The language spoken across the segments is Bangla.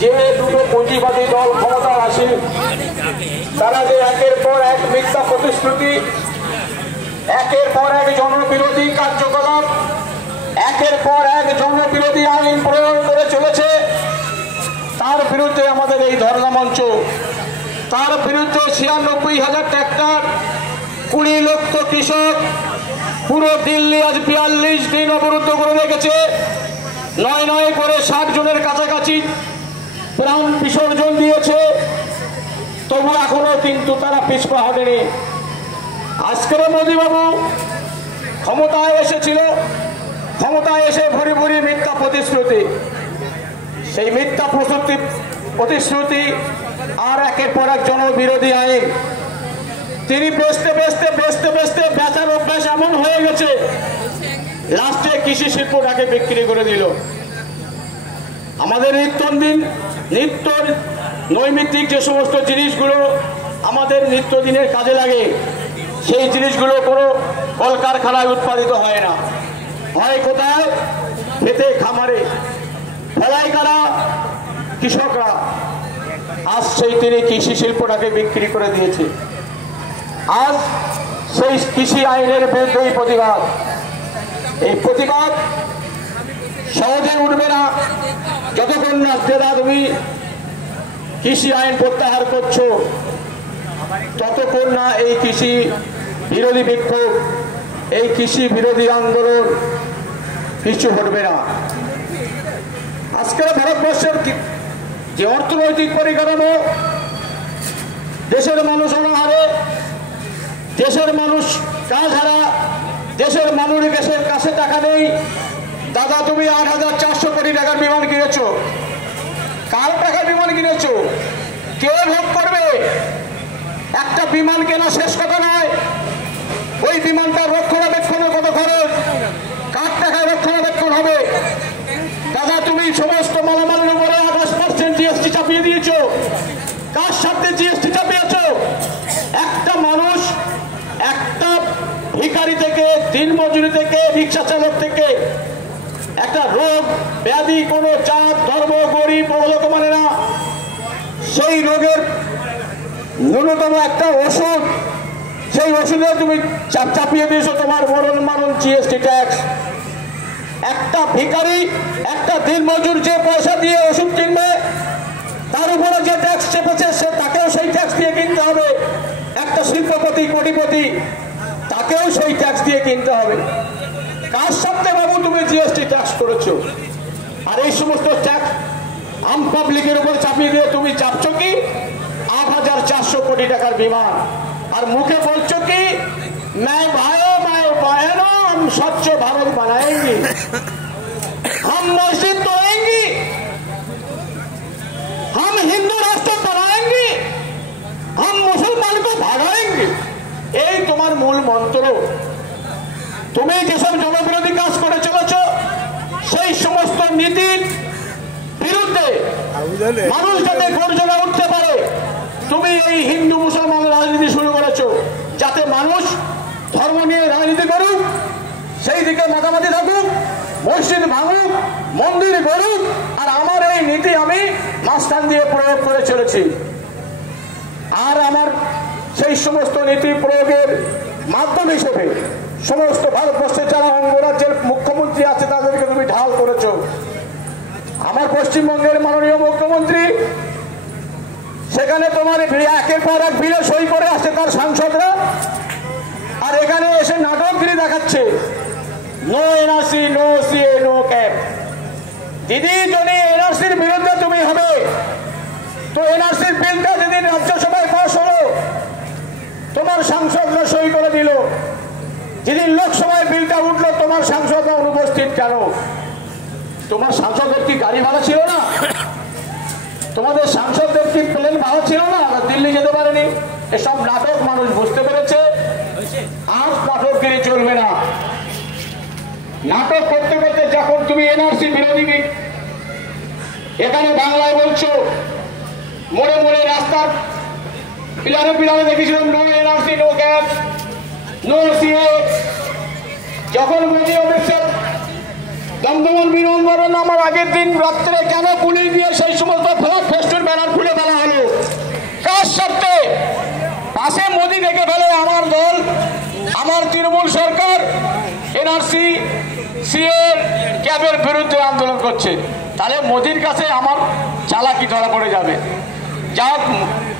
যে দুটো পুঁজিবাদী দল ক্ষমতায় আসে তারা যে একের পর এক মিথ্যা প্রতিশ্রুতি, একের পর এক জনবিরোধী কার্যকলাপ, একের পর এক জনবিরোধী আইন প্রয়োগ করে চলেছে, তার বিরুদ্ধে আমাদের এই ধর্ণা মঞ্চ। তার বিরুদ্ধে ৯৬,০০০ ট্রাক্টর, ২০ লক্ষ কৃষক, পুরো দিল্লি আজ ৪২ দিন অবরুদ্ধ করে রেখেছে। নয় করে ৬০ জনের কাছাকাছি প্রাণ বিসর্জন দিয়েছে, তবু এখনো কিন্তু তারা পিছপা হটেনি। আজকের মোদীবাবু ক্ষমতায় এসেছিল, ক্ষমতায় এসে ভরি ভরি মিথ্যা প্রতিশ্রুতি, সেই মিথ্যা প্রতিশ্রুতি আর একের পর এক জনবিরোধী আইন তিনি বেচতে বেচার অভ্যাস এমন হয়ে গেছে, লাস্টে কৃষি শিল্পটাকে বিক্রি করে দিল। আমাদের নিত্য নৈমিত্তিক যে সমস্ত জিনিসগুলো আমাদের নিত্যদিনের কাজে লাগে, সেই জিনিসগুলো কোনো কলকারখানায় উৎপাদিত হয় না, হয় কোথায়? খেতে খামারে। ফেলায় কারা? কৃষকরা। আজ সেই তিনি কৃষি শিল্পটাকে বিক্রি করে দিয়েছে। আজ সেই কৃষি আইনের বিরুদ্ধে এই প্রতিবাদ সহজে উঠবে না যতক্ষণ না তুমি কৃষি আইন প্রত্যাহার করছো, ততক্ষণ না এই কৃষি বিরোধী বিক্ষোভ, এই কৃষি বিরোধী আন্দোলন কিছু ঘটবে না। আজকের ভারতবর্ষের যে অর্থনৈতিক পরিকাঠামো, দেশের মানুষ অনাহারে, দেশের মানুষ কাজ হারা, দেশের মানুষের কাছে টাকা নেই। দাদা, তুমি ৮,৪০০ কোটি টাকার বিমান কিনেছো, কার টাকার বিমান কিনেছো? কে ভোগ করবে? একটা বিমান কেনা শেষ কথা নয়, ওই বিমানটার রক্ষণাবেক্ষণের কত খরচ, কার টাকায় রক্ষণাবেক্ষণ হবে? দাদা, তুমি সমস্ত মালামালের উপরে ২৮% জিএসটি চাপিয়ে দিয়েছো, কার সাথে জিএসটি চাপিয়েছো? একটা মানুষ, একটা ভিখারি থেকে, দিনমজুরি থেকে, রিক্সা চালক থেকে, একটা রোগ ব্যাধি কোনো জাত ধর্ম গরিব বড়লোক মানে না, সেই রোগের ন্যূনতম একটা ওষুধ, সেই ওষুধে তুমি চাপিয়ে দিয়েছো তোমার মরণ জিএসটি ট্যাক্স। একটা ভিখারি, একটা দিনমজুর যে পয়সা দিয়ে ওষুধ কিনবে, তার উপরে যে ট্যাক্স চেপেছে সে তাকেও সেই ট্যাক্স দিয়ে কিনতে হবে। একটা শিল্পপতি কোটিপতি, তাকেও সেই ট্যাক্স দিয়ে কিনতে হবে। কার সাথে বাবু তুমি জিএসটি ট্যাক্স করেছো? আর এই সমস্ত ট্যাক্স আম পাবলিকের উপর চাপিয়ে দিয়ে তুমি চাপছো কি ৮,৪০০ কোটি টাকার বিমান, আর মুখে বলছো কি मैं बहनों हम स्वच्छ भारत बनाएंगे, हम मस्जिद तोड़ेंगे, हम हिंदू राष्ट्र बनाएंगे, हम मुसलमान को भगाएंगे। এই তোমার মূল মন্ত্র। তুমি যেসব জনবিরোধী কাজ করে চলেছ, সেই সমস্ত নীতির বিরুদ্ধে মানুষ যাতে গর্জনে উঠতে পারে, তুমি এই হিন্দু মুসলমান রাজনীতি শুরু করেছো, যাতে মানুষ ধর্ম নিয়ে রাজনীতি করুক, সেই দিকে মাতামাতি থাকুক, মসজিদ ভাঙুক, মন্দির গড়ুক, আর আমার এই নীতি আমি মাঝখান দিয়ে প্রয়োগ করে চলেছি। আর আমার সেই সমস্ত নীতি প্রয়োগের মাধ্যম হিসেবে সমস্ত ভারতবর্ষের যারা অঙ্গরাজ্যের মুখ্যমন্ত্রী আছে তাদেরকে তুমি ঢাল করেছো। আমার পশ্চিমবঙ্গের মাননীয় মুখ্যমন্ত্রী, সেখানে তোমার একের পর এক বিলে সই করে আসছে তার সাংসদরা, আর এখানে এসে নাটকগিরি দেখাচ্ছে, no NRC, no CA, no CAB. দিদি, যদি এনআরসির বিরুদ্ধে তুমি হবে, তো এনআরসির বিলটা যেদিন রাজ্যসভায় পাস হলো, তোমার সাংসদরা সই করে দিল, যেদিন লোকসভায় বিলটা উঠলো, তোমার সাংসদরা অনুপস্থিত কেন? তোমার সাংসদের কি গাড়ি ভাড়া ছিল না? তোমাদের সাংসদদের কি প্লেন ভাড়া ছিল না? দিল্লি যেতে পারেনি? এসব নাটক মানুষ বুঝতে পেরেছে। আর নাটকগিরি চলবে না। নাটক করতে করতে যখন তুমি এনআরসি বিরোধী, এখানে বাংলায় বলছো, মোড়ে মোড়ে রাস্তার পিলারে দেখেছিলাম no NRC, no CAB, no CA. যখন মোদী অমিত দমদমন বিমানবন্দর নামার আগের দিন রাত্রে কেন পুলিশ দিয়ে সেই সমস্ত এবার তৃণমূল সরকার এনআরসি সিএর ক্যাবের বিরুদ্ধে আন্দোলন করছে, তাহলে মোদির কাছে আমার চালাকি ধরা পড়ে যাবে। যাক,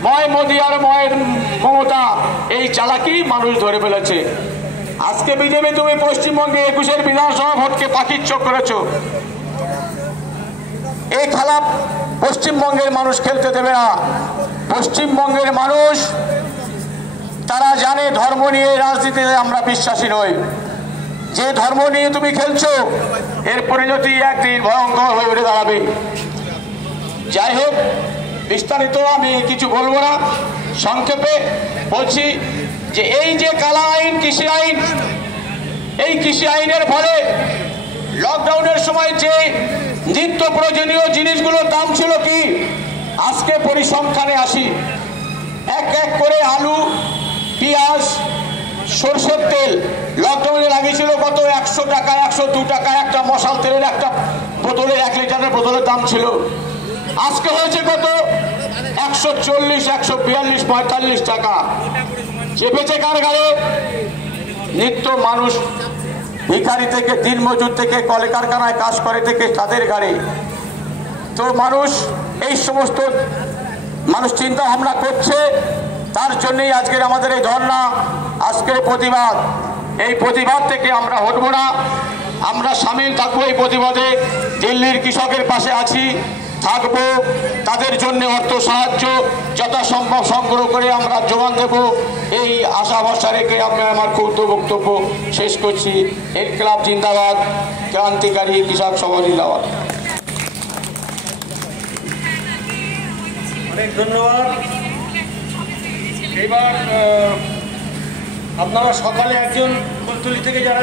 ময় মোদি আর ময় মমতা এই চালাকি মানুষ ধরে ফেলেছে। আজকে বিজেপি তুমি পশ্চিমবঙ্গে 21-এর বিধানসভা ভোটকে পাখির চোখ করেছ। এই খেলা পশ্চিমবঙ্গের মানুষ খেলতে দেবে না। পশ্চিমবঙ্গের মানুষ তারা জানে ধর্ম নিয়ে রাজনীতিতে আমরা বিশ্বাসী নই। যে ধর্ম নিয়ে তুমি খেলছো এর পরিণতি একদিন ভয়ঙ্কর হয়ে উঠে দাঁড়াবে। যাই হোক, বিস্তারিত আমি কিছু বলবো না, সংক্ষেপে বলছি যে এই যে কালা আইন, কৃষি আইন, এই কৃষি আইনের ফলে লকডাউনের সময় যে নিত্য প্রয়োজনীয় জিনিসগুলোর দাম ছিল কি, আজকে পরিসংখ্যানে আসি, এক এক করে আলু, পেঁয়াজ, সরষের তেল লকডাউনে লাগিয়েছিল কত 100 টাকা, 102 টাকা একটা মশাল তেলের একটা বোতলের 1 লিটারের বোতলের দাম ছিল। আজকে হয়েছে কত 140, 142, 45 টাকা। চেপেছে কার গাড়ে? নিত্য মানুষ, ভিখারি থেকে, দিনমজুর থেকে, কলকারখানায় কাজ করে থেকে তাদের গাড়ি। তো মানুষ এই সমস্ত মানুষ চিন্তা ভাবনা করছে, তার জন্যই আজকের আমাদের এই ধর্ণা, আজকের প্রতিবাদ। এই প্রতিবাদ থেকে আমরা হটব না, আমরা সামিল থাকবো এই প্রতিবাদে। দিল্লির কৃষকের পাশে আছি, থাকবো, তাদের জন্য অর্থ সাহায্য যথাসম্ভব সংগ্রহ করে আমরা যোগান দেব। এই আশা ভরসা রেখে আমি আমার ক্ষুদ্র বক্তব্য শেষ করছি। ইনকিলাব জিন্দাবাদ, ক্রান্তিকারী কৃষক সভা জিন্দাবাদ। অনেক ধন্যবাদ। এবার আপনারা সকালে একজন কুলতলি থেকে যারা